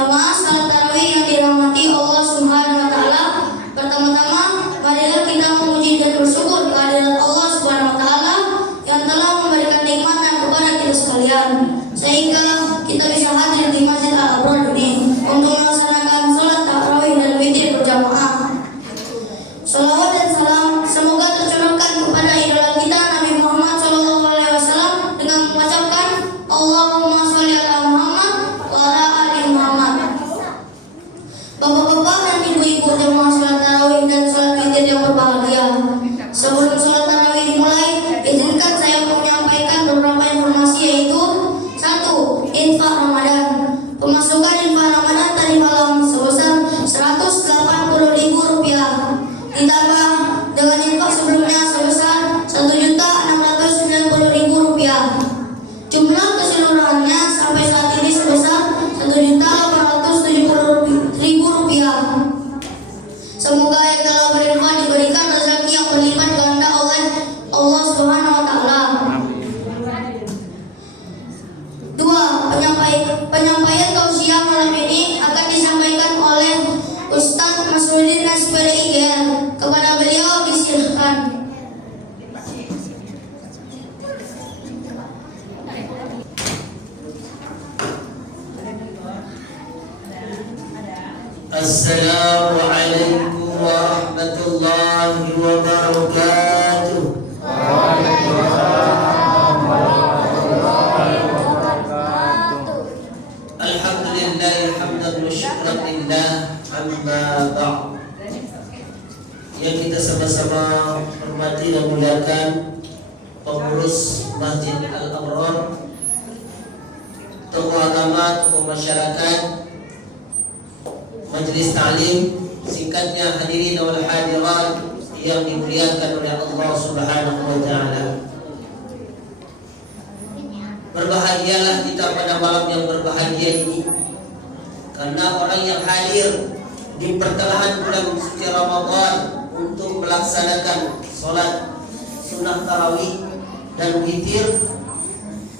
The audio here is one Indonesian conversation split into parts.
Jamaah salat tarawih yang dirahmati Allah Subhanahu wa taala, pertama-tama marilah kita memuji dan bersyukur kehadirat Allah Subhanahu wa taala yang telah memberikan nikmatnya kepada kita sekalian sehingga kita bisa hadir di Masjid Al-Abrar ini untuk melaksanakan salat tarawih dan witir berjamaah. Salawat dan salam semoga tercurahkan kepada idola kita Nabi Muhammad SAW dengan mengucapkan Allahumma sholli ala Muhammad wa ala ali Muhammad. Bapak-bapak dan ibu-ibu jemaah salat tarawih dan salat witir yang berbahagia, sebelum salat tarawih dimulai, izinkan saya menyampaikan beberapa informasi, yaitu 1. Infak Ramadan. Pemasukan infak Ramadan tadi malam sebesar Rp180.000 ditambah dengan infak sebelumnya sebesar Rp1.690.000. Jumlah keseluruhannya sampai saat ini sebesar Rp1.870.000. Semoga yang telah berinfak diberikan rezeki yang berlipat ganda oleh Allah Subhanahu wa taala. 2. Penyampaian tausiah malam ini akan disampaikan oleh Ustadz Masrudin Nasbari IGR. Kepada beliau disilahkan. Assalamualaikum warahmatullahi wabarakatuh. Alhamdulillah hamdan wa syukran lillah, amma ba'd. Yang kita sama-sama hormati dan muliakan pengurus Masjid Al-Abrar, tokoh agama, tokoh masyarakat, majelis ta'lim, singkatnya hadirin wal hadirat yang dimuliakan oleh Allah Subhanahu wa taala. Berbahagialah kita pada malam yang berbahagia ini, karena orang yang hadir di pertengahan bulan suci Ramadan untuk melaksanakan sholat sunnah tarawih dan witir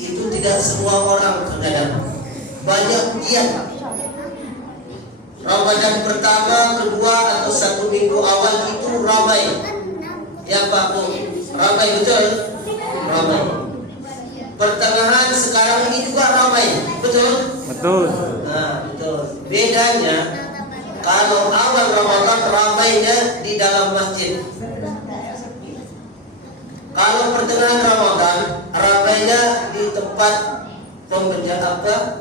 itu tidak semua orang terkadang, banyak dia. Ramadan pertama, kedua atau 1 minggu awal itu ramai. Ya Pak Bu, ramai betul? Ramai. Pertengahan sekarang ini juga ramai, betul? Betul. Nah, betul. Bedanya kalau awal Ramadan ramainya di dalam masjid. Kalau pertengahan Ramadan ramainya di tempat pembelian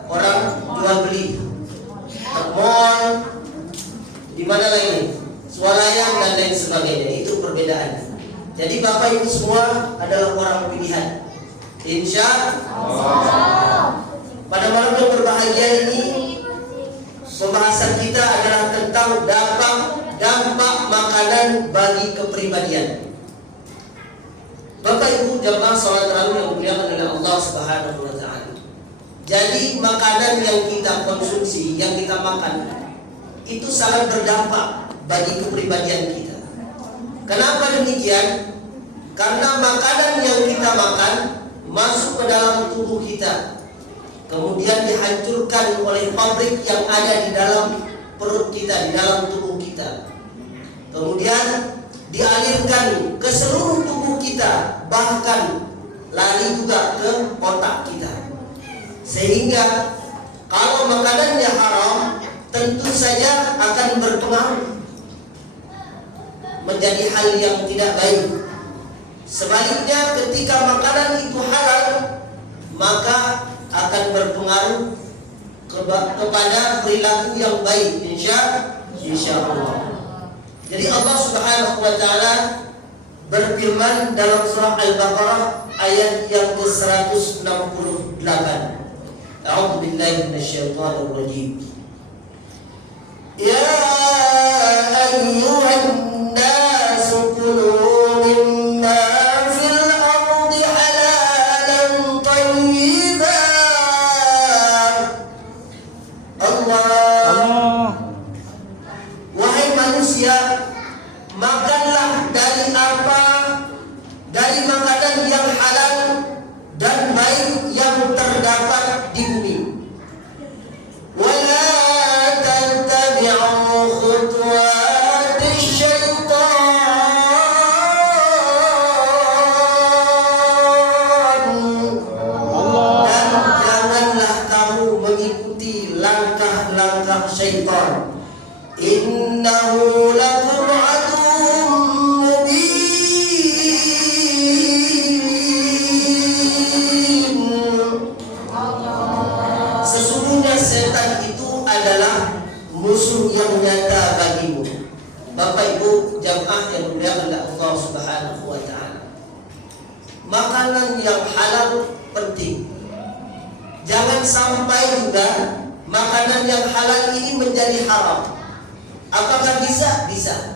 orang jual beli, mall, di mana lagi, swalayan dan lain sebagainya. Itu perbedaannya. Jadi Bapak Ibu semua adalah orang pilihan, insya Allah. Pada malam yang berbahagia ini, pembahasan kita adalah tentang dampak makanan bagi kepribadian. Bapak Ibu jamaah salat tarawih yang dimuliakan oleh Allah Subhanahu wa taala. Jadi makanan yang kita konsumsi, yang kita makan, itu sangat berdampak bagi kepribadian kita. Kenapa demikian? Karena makanan yang kita makan masuk ke dalam tubuh kita, kemudian dihancurkan oleh pabrik yang ada di dalam perut kita, di dalam tubuh kita. Kemudian dialirkan ke seluruh tubuh kita, bahkan lari juga ke otak kita. Sehingga kalau makanannya haram, tentu saja akan berpengaruh menjadi hal yang tidak baik. Sebaliknya ketika makanan itu halal, maka akan berpengaruh kepada perilaku yang baik, insya Allah. Jadi Allah Subhanahu wa taala berfirman dalam surah Al-Baqarah ayat yang ke-168. A'udzu billahi minasyaitonir rajim. Ya ayyuhan nasu kulu mimma fil ardi halalan thayyiban. Allah. Wahai manusia, makanlah dari apa? Dari makanan yang halal dan baik yang terdapat di bumi. Wala langkah-langkah syaitan. Innahu lakum aduwwun mubin. Sesungguhnya setan itu adalah musuh yang nyata bagimu. Bapak Ibu jamaah yang dimuliakan oleh Allah Subhanahu wa taala. Makanan yang halal penting. Jangan sampai juga makanan yang halal ini menjadi haram. Apakah bisa? Bisa.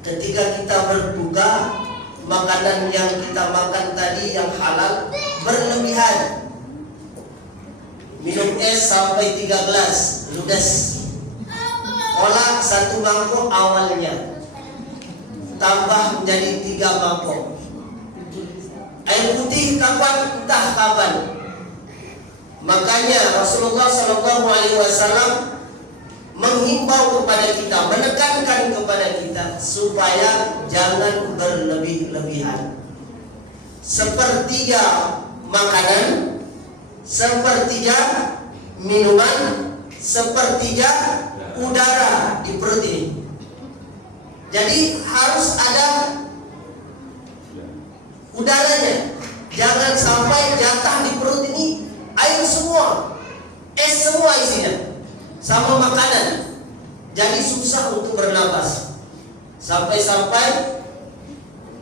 Ketika kita berbuka, makanan yang kita makan tadi yang halal berlebihan. Minum es sampai 3 gelas, ludes. Kolak 1 mangkok awalnya, tambah menjadi 3 mangkok. Air putih kapan? Entah kapan. Makanya Rasulullah SAW menghimbau kepada kita, menekankan kepada kita supaya jangan berlebih-lebihan. Sepertiga makanan, sepertiga minuman, sepertiga udara di perut ini. Jadi harus ada udaranya. Jangan sampai jatah di perut ini air semua, es semua isinya, sama makanan. Jadi susah untuk bernapas. Sampai-sampai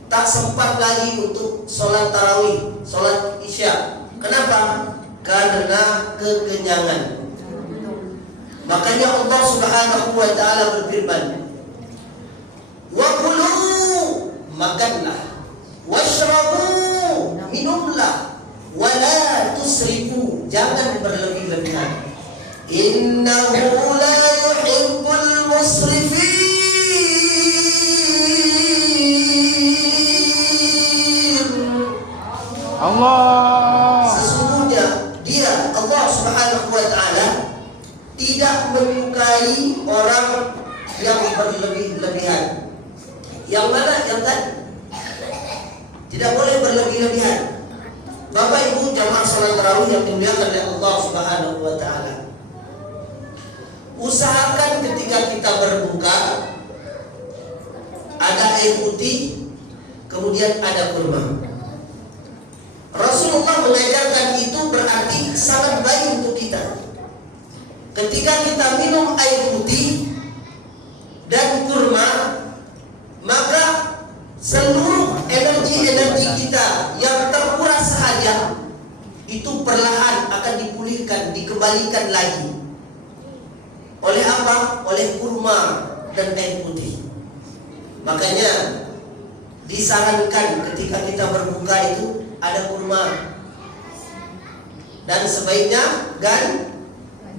tak sempat lagi untuk sholat tarawih, sholat isya. Kenapa? Karena kekenyangan. Makanya Allah Subhanahu wa taala berfirman, "Wa kulu," makanlah, "washrabu," minumlah, "wa la tusrifu," jangan berlebih-lebihan. Innahu la yuhibbul musrifin. Allah. Sesungguhnya Dia Allah Subhanahu wa taala tidak menyukai orang yang berlebih-lebihan. Yang mana? Yang tadi. Tidak boleh berlebih-lebihan. Bapak Ibu jamaah salat tarawih yang dimuliakan oleh Allah Subhanahu wa taala. Usahakan ketika kita berbuka ada air putih, kemudian ada kurma. Rasulullah mengajarkan itu berarti sangat baik untuk kita. Ketika kita minum air putih dan kurma, maka seluruh energi-energi kita yang terkuras saja itu perlahan akan dipulihkan, dikembalikan lagi. Oleh apa? Oleh kurma dan air putih. Makanya disarankan ketika kita berbuka itu ada kurma. Dan sebaiknya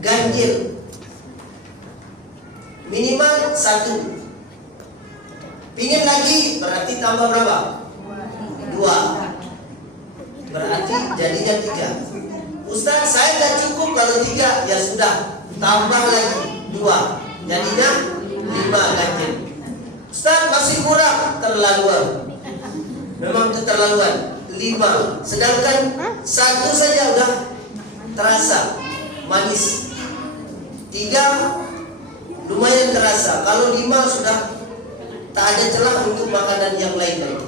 ganjil. Minimal 1. Pingin lagi berarti tambah berapa? 2. Berarti jadinya 3. Ustaz, saya gak cukup kalau 3. Ya sudah, tambah lagi 2. Jadinya 5 ganjil. Ustaz, masih kurang, terlaluan. Memang keterlaluan. 5. Sedangkan 1 saja udah terasa manis. 3 lumayan terasa. Kalau 5 sudah tak ada celah untuk makanan yang lain lagi.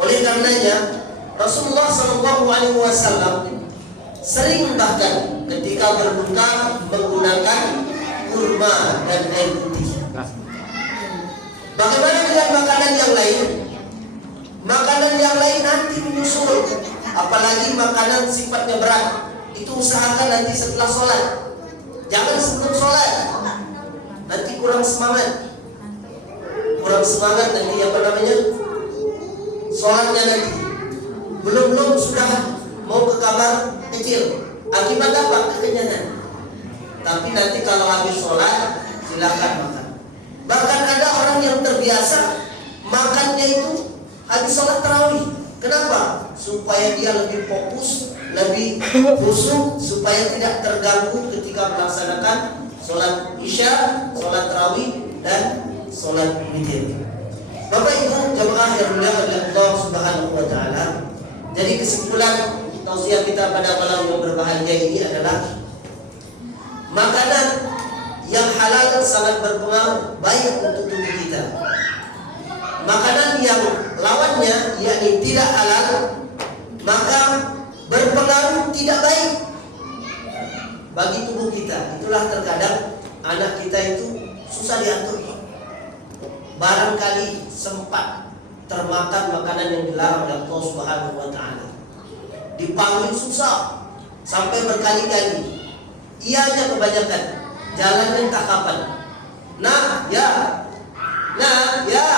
Oleh karenanya Rasulullah SAW sering bahkan ketika berbuka menggunakan kurma dan air putih. Bagaimana dengan makanan yang lain? Makanan yang lain nanti menyusul. Apalagi makanan sifatnya berat, itu usahakan nanti setelah sholat. Jangan sebelum sholat, nanti kurang semangat. Nanti apa namanya? Sholatnya nanti belum sudah mau ke kamar kecil. Akibat apa? Kekenyangan. Tapi nanti kalau habis sholat silakan makan. Bahkan ada orang yang terbiasa makannya itu habis sholat tarawih. Kenapa? Supaya dia lebih fokus, lebih khusyuk, supaya tidak terganggu ketika melaksanakan sholat isya, sholat tarawih, dan sholat witir. Bapak Ibu jemaah yang dimuliakan oleh Allah Subhanahu wa taala. Jadi kesimpulan tausiah kita pada malam yang berbahagia ini adalah Makanan yang halal sangat berpengaruh baik untuk tubuh kita. Makanan yang lawannya yakni tidak halal maka berpengaruh tidak baik bagi tubuh kita. Itulah terkadang anak kita itu susah diatur. Barangkali sempat termakan makanan yang dilarang oleh Allah Subhanahu wa taala. Dipanggil susah sampai berkali-kali. Ianya kebanyakan, jalannya entah kapan. Nah, ya. Nah, ya.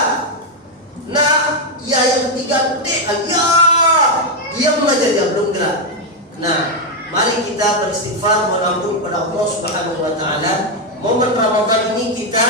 Nah, ya yang ketiga, ya. Diam aja dia belum gerak. Nah, mari kita beristighfar mohon ampun kepada Allah Subhanahu wa taala. Momen Ramadan ini kita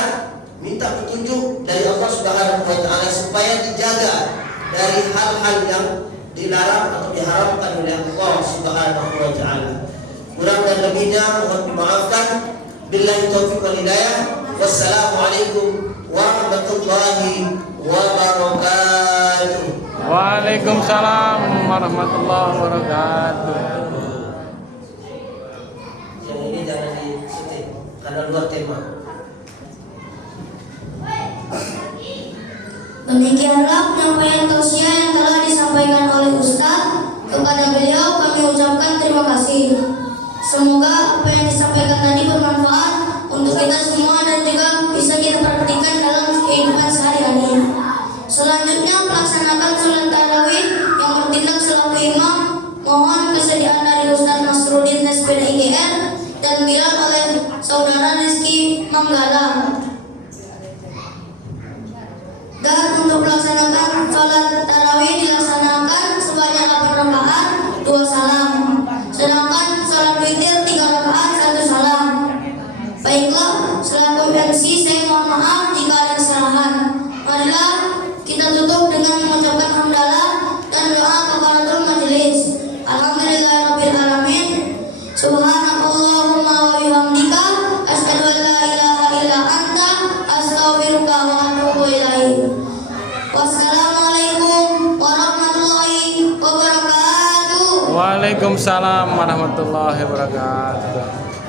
minta petunjuk dari Allah Subhanahu wa taala supaya dijaga dari hal-hal yang dilarang atau diharamkan oleh Allah Subhanahu wa taala. Kurang dan lebihnya mohon dimaafkan. Billahi taufiq wal hidayah. Wassalamualaikum warahmatullahi wabarakatuh. Waalaikumsalam warahmatullahi wabarakatuh. Yang ini jangan disetting karena luar tema. Demikianlah penyampaian tausiah yang telah disampaikan oleh Ustaz. Kepada beliau kami ucapkan terima kasih. Semoga apa yang disampaikan tadi bermanfaat untuk kita semua dan juga bisa kita praktikkan dalam kehidupan sehari-hari. Selanjutnya melaksanakan sholat tarawih yang bertindak selaku imam. Mohon kesediaan dari Ustaz Nasruddin SPD IGR dan Bilal oleh Saudara Rizky Manggala. Dan untuk melaksanakan sholat tarawih dilaksanakan sebanyak 8 rakaat 2 salam. Sedangkan sholat witir 3 rakaat 1 salam. Baiklah, selaku MC saya mohon maaf jika ada kesalahan. Marilah kita tutup dengan mengucapkan hamdalah dan doa kafaratul majelis. Alhamdulillahirabbil alamin. Subhanakallahumma wa bihamdika asyhadu an la ilaha illa anta astaghfiruka wa atubu ilaik. Wassalamualaikum warahmatullahi wabarakatuh. Waalaikumsalam warahmatullahi wabarakatuh.